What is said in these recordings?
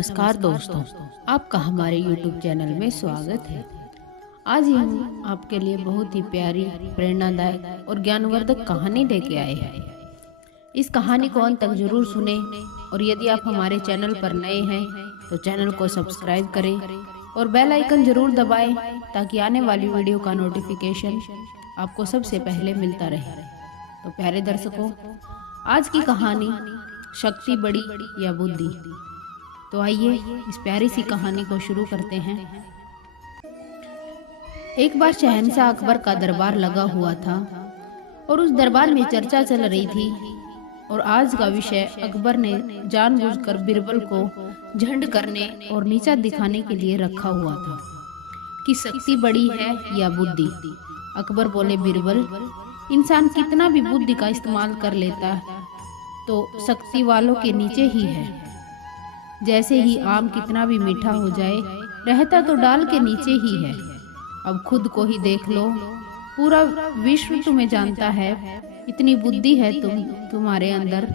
नमस्कार दोस्तों, आपका हमारे YouTube चैनल में स्वागत है। आज हम आपके लिए बहुत ही प्यारी, प्रेरणादायक और ज्ञानवर्धक कहानी लेके आए हैं। इस कहानी को अंत तक जरूर सुने और यदि आप हमारे चैनल पर नए हैं तो चैनल को सब्सक्राइब करें और बेल आइकन जरूर दबाएं ताकि आने वाली वीडियो का नोटिफिकेशन आपको सबसे पहले मिलता रहे। तो प्यारे दर्शकों, आज की कहानी शक्ति बड़ी या बुद्धि। तो आइए इस प्यारी सी कहानी को शुरू करते हैं। एक बार शहंशाह अकबर का दरबार लगा हुआ था और उस दरबार में चर्चा चल रही थी और आज का विषय अकबर ने जानबूझकर बीरबल को झंड करने और नीचा दिखाने के लिए रखा हुआ था कि शक्ति बड़ी है या बुद्धि। अकबर बोले, बीरबल, इंसान कितना भी बुद्धि का इस्तेमाल कर लेता है तो शक्ति वालों के नीचे ही है। जैसे ही आम कितना भी मीठा हो जाए, रहता तो डाल के नीचे ही है। अब खुद को ही देख लो, पूरा विश्व तुम्हें जानता है, इतनी बुद्धि है तुम्हारे अंदर,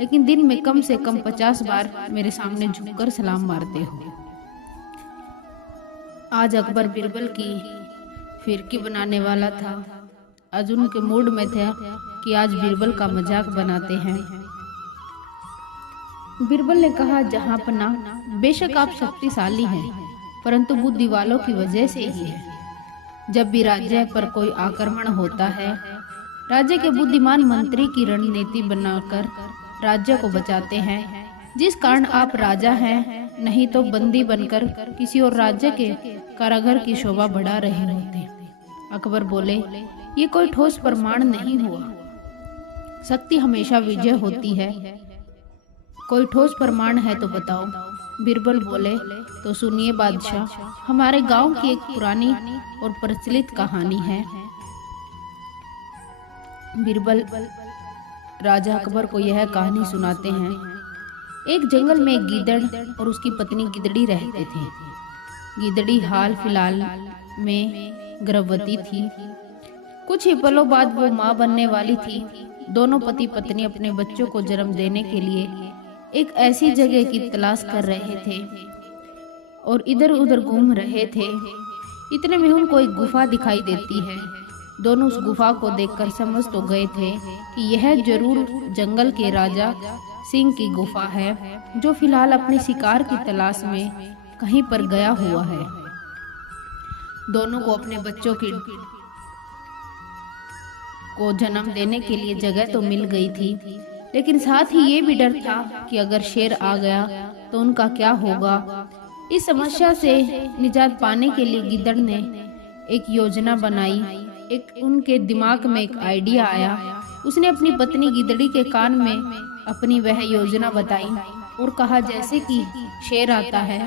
लेकिन दिन में कम से कम 50 बार मेरे सामने झुककर सलाम मारते हो। आज अकबर बीरबल की फिरकी बनाने वाला था। आज उनके मूड में था कि आज बीरबल का मजाक बनाते हैं। बीरबल ने कहा, जहांपना, बेशक आप शक्तिशाली हैं, परंतु बुद्धि वालों की वजह से ही है। जब भी राज्य पर कोई आक्रमण होता है, राज्य के बुद्धिमान मंत्री की रणनीति बनाकर राज्य को बचाते हैं, जिस कारण आप राजा हैं, नहीं तो बंदी बनकर किसी और राज्य के कारागार की शोभा बढ़ा रहे होते। अकबर बोले, ये कोई ठोस प्रमाण नहीं हुआ। शक्ति हमेशा विजय होती है। कोई ठोस प्रमाण है तो बताओ। बीरबल बोले, तो सुनिए बादशाह, हमारे गांव की एक पुरानी और प्रचलित कहानी है। बीरबल राजा अकबर को यह कहानी सुनाते हैं। एक जंगल में एक गीदड़ और उसकी पत्नी गिदड़ी रहते थे। गिदड़ी हाल फिलहाल में गर्भवती थी। कुछ ही पलों बाद वो मां बनने वाली थी। दोनों पति पत्नी अपने बच्चों को जन्म देने के लिए एक ऐसी जगह की तलाश कर रहे थे और इधर उधर घूम रहे थे। इतने में उनको एक गुफा दिखाई देती है। दोनों उस गुफा को देखकर समझ तो गए थे कि यह जरूर जंगल के राजा सिंह की गुफा है, जो फिलहाल अपने शिकार की तलाश में कहीं पर गया हुआ है। दोनों को अपने बच्चों को जन्म देने के लिए जगह तो मिल गई थी, लेकिन साथ ही ये भी डर था कि अगर शेर आ गया तो उनका क्या होगा। इस समस्या से निजात पाने के लिए गिद्दड़ ने एक योजना बनाई। उनके दिमाग में एक आइडिया आया। उसने अपनी पत्नी गिदड़ी के कान में अपनी वह योजना बताई और कहा, जैसे कि शेर आता है,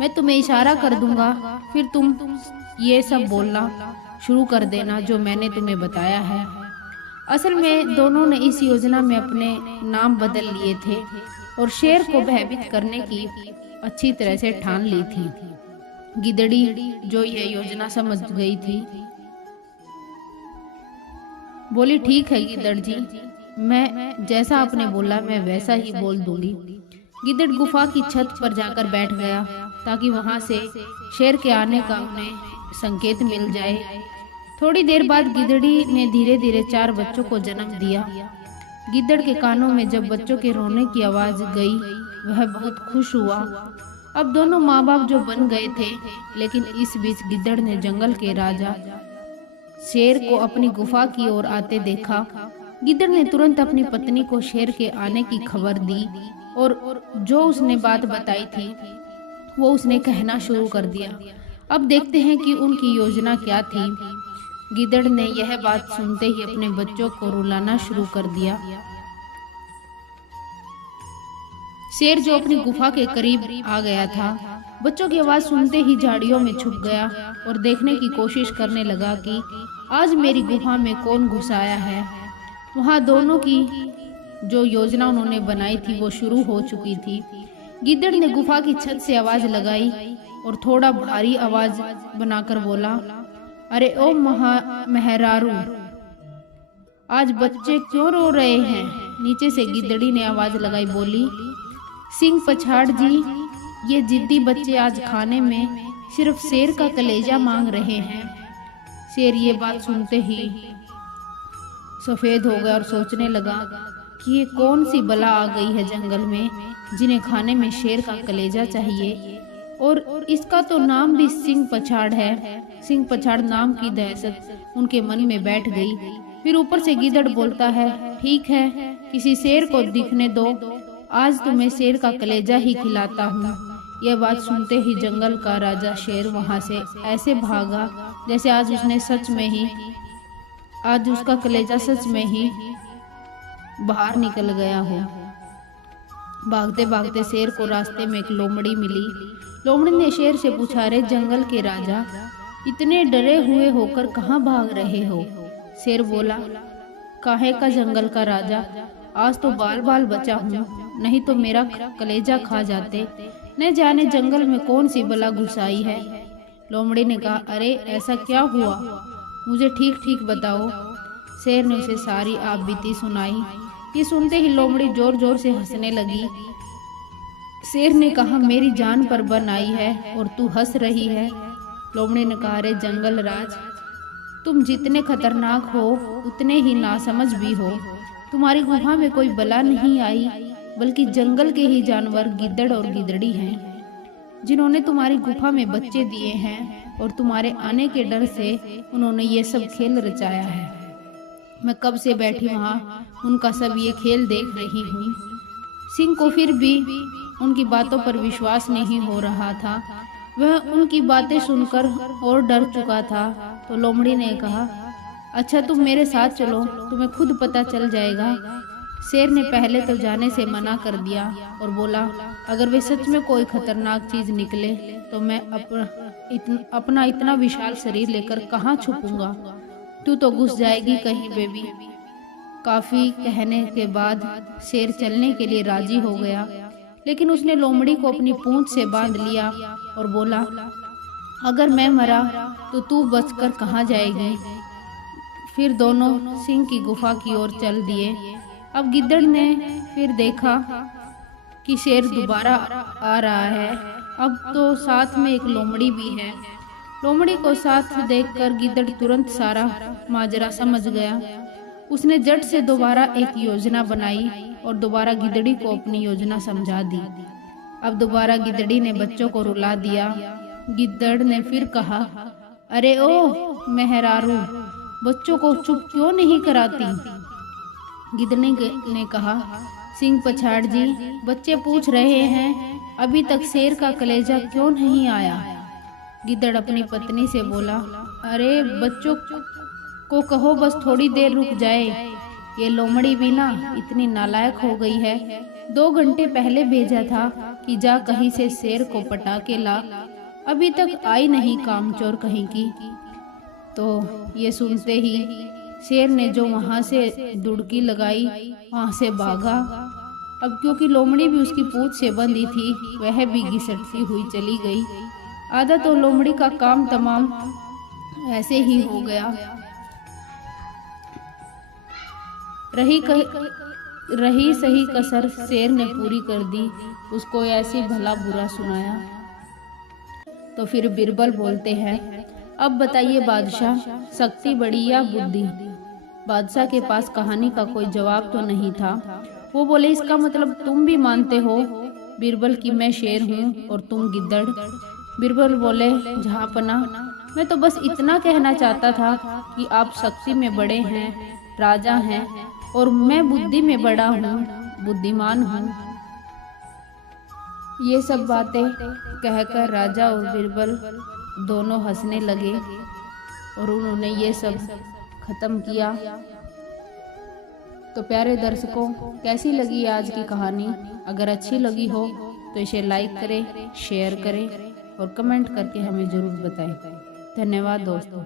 मैं तुम्हें इशारा कर दूंगा, फिर तुम ये सब बोलना शुरू कर देना जो मैंने तुम्हें बताया है। असल में दोनों ने इस योजना में अपने नाम बदल लिए थे और शेर को भयभीत करने की अच्छी तरह से ठान ली थी। गिदड़ी जो यह योजना समझ गई थी, बोली, ठीक है गिदड़ जी, मैं जैसा आपने बोला मैं वैसा ही बोल दूंगी। गिदड़ गुफा की छत पर जाकर बैठ गया ताकि वहां से शेर के आने का उन्हें संकेत मिल जाए। थोड़ी देर बाद गिदड़ी ने धीरे धीरे 4 बच्चों को जन्म दिया। गिद्दड़ के कानों में जब बच्चों के रोने की आवाज गई, वह बहुत खुश हुआ। अब दोनों माँ बाप जो बन गए थे, लेकिन इस बीच गिद्दड़ ने जंगल के राजा शेर को अपनी गुफा की ओर आते देखा। गिद्दड़ ने तुरंत अपनी पत्नी को शेर के आने की खबर दी और जो उसने बात बताई थी वो उसने कहना शुरू कर दिया। अब देखते हैं कि उनकी योजना क्या थी। गिदड़ ने यह बात सुनते ही अपने बच्चों को रुलाना शुरू कर दिया। शेर जो अपनी गुफा के करीब आ गया था, बच्चों की आवाज सुनते ही झाड़ियों में छुप गया और देखने की कोशिश करने लगा कि आज मेरी गुफा में कौन घुस आया है। वहां दोनों की जो योजना उन्होंने बनाई थी वो शुरू हो चुकी थी। गिद्दड़ ने गुफा की छत से आवाज लगाई और थोड़ा भारी आवाज बनाकर बोला, अरे ओ मेहरारू, आज बच्चे क्यों रो रहे हैं? नीचे से गिद्दड़ी ने आवाज लगाई, बोली, सिंह पछाड़ जी, ये जिद्दी बच्चे आज खाने में सिर्फ शेर का कलेजा मांग रहे हैं। शेर ये बात सुनते ही सफेद हो गया और सोचने लगा कि ये कौन सी बला आ गई है जंगल में, जिन्हें खाने में शेर का कलेजा चाहिए। और इसका तो नाम भी सिंह पछाड़ है। सिंह पछाड़ नाम की दहशत उनके मन में बैठ गई। फिर ऊपर से गिद्दड़ बोलता है, ठीक है, किसी शेर को दिखने दो, आज तुम्हें शेर का कलेजा ही खिलाता हूँ। यह बात सुनते ही जंगल का राजा शेर वहां से ऐसे भागा जैसे आज उसका कलेजा सच में ही बाहर निकल गया हो। भागते भागते शेर को रास्ते में एक लोमड़ी मिली। लोमड़ी ने शेर से पूछा, अरे जंगल के राजा, इतने डरे हुए होकर कहाँ भाग रहे हो? शेर बोला, काहे का जंगल का राजा, आज तो बाल बाल बचा हूँ, नहीं तो मेरा कलेजा खा जाते। न जाने जंगल में कौन सी बला घुस आई है। लोमड़ी ने कहा, अरे ऐसा क्या हुआ, मुझे ठीक ठीक बताओ। शेर ने उसे सारी आप बीती सुनाई। ये सुनते ही लोमड़ी जोर जोर से हंसने लगी। शेर ने कहा, मेरी जान पर बन आई है और तू हंस रही है। लोमड़ी ने कहा, अरे जंगल राज, तुम जितने खतरनाक हो उतने ही नासमझ भी हो। तुम्हारी गुफा में कोई बला नहीं आई, बल्कि जंगल के ही जानवर गिद्दड़ और गिदड़ी हैं, जिन्होंने तुम्हारी गुफा में बच्चे दिए हैं और तुम्हारे आने के डर से उन्होंने ये सब खेल रचाया है। मैं कब से बैठी वहाँ उनका सब ये खेल देख रही हूँ। सिंह को फिर भी उनकी बातों पर विश्वास नहीं हो रहा था। वह उनकी बातें सुनकर और डर चुका था। तो लोमड़ी ने कहा, अच्छा तुम मेरे साथ चलो, तुम्हें खुद पता चल जाएगा। शेर ने पहले तो जाने से मना कर दिया और बोला, अगर वे सच में कोई खतरनाक चीज निकले तो मैं अपना इतना विशाल शरीर लेकर कहाँ छुपूंगा? तू तो घुस जाएगी कहीं पे भी। काफी कहने के बाद शेर चलने के लिए राजी हो गया, लेकिन उसने लोमड़ी को अपनी पूंछ से बांध लिया और बोला, अगर मैं मरा तो तू बचकर कहाँ जाएगी? फिर दोनों सिंह की गुफा की ओर चल दिए। अब गिद्दड़ ने फिर देखा कि शेर दोबारा आ रहा है। अब तो साथ में एक लोमड़ी भी है। लोमड़ी को साथ देखकर गिद्दड़ तुरंत सारा माजरा समझ गया। उसने झट से दोबारा एक योजना बनाई और दोबारा गिद्दड़ी को अपनी योजना समझा दी। अब दोबारा गिद्दड़ी ने बच्चों को रुला दिया। गिद्दड़ ने फिर कहा, अरे ओ मेहरारू, बच्चों को चुप क्यों नहीं कराती? गिद्दड़ी ने कहा, सिंह पछाड़ जी, बच्चे पूछ रहे हैं अभी तक शेर का कलेजा क्यों नहीं आया? गिद्दड़ अपनी पत्नी से बोला, अरे बच्चों को कहो बस थोड़ी देर रुक जाए। ये लोमड़ी भी ना इतनी नालायक हो गई है। 2 घंटे पहले भेजा था कि जा कहीं से शेर को पटा के ला, अभी तक आई नहीं कामचोर कहीं की। तो ये सुनते ही शेर ने जो वहां से दुड़की लगाई वहां से भागा। अब क्योंकि लोमड़ी भी उसकी पूंछ से बंधी थी, वह भी घिसटती हुई चली गई। आधा तो लोमड़ी का काम तमाम ऐसे ही हो गया। रही सही कसर शेर ने पूरी कर दी, उसको ऐसे भला बुरा सुनाया। तो फिर बिरबल बोलते हैं, अब बताइए बादशाह, शक्ति बड़ी या बुद्धि? बादशाह के पास कहानी का कोई जवाब तो नहीं था। वो बोले, इसका मतलब तुम भी मानते हो बिरबल कि मैं शेर हूँ और तुम गिद्दड़? बिरबल बोले, जहाँपना, मैं तो बस इतना कहना चाहता था कि आप शक्ति में बड़े हैं, राजा हैं, और मैं बुद्धि में बड़ा हूँ, बुद्धिमान हूँ। ये सब बातें कहकर राजा और बिरबल दोनों हंसने लगे और उन्होंने ये सब खत्म किया। तो प्यारे दर्शकों, कैसी लगी आज की कहानी? अगर अच्छी लगी हो तो इसे लाइक करें, शेयर करें और कमेंट करके हमें ज़रूर बताएं। धन्यवाद दोस्तों।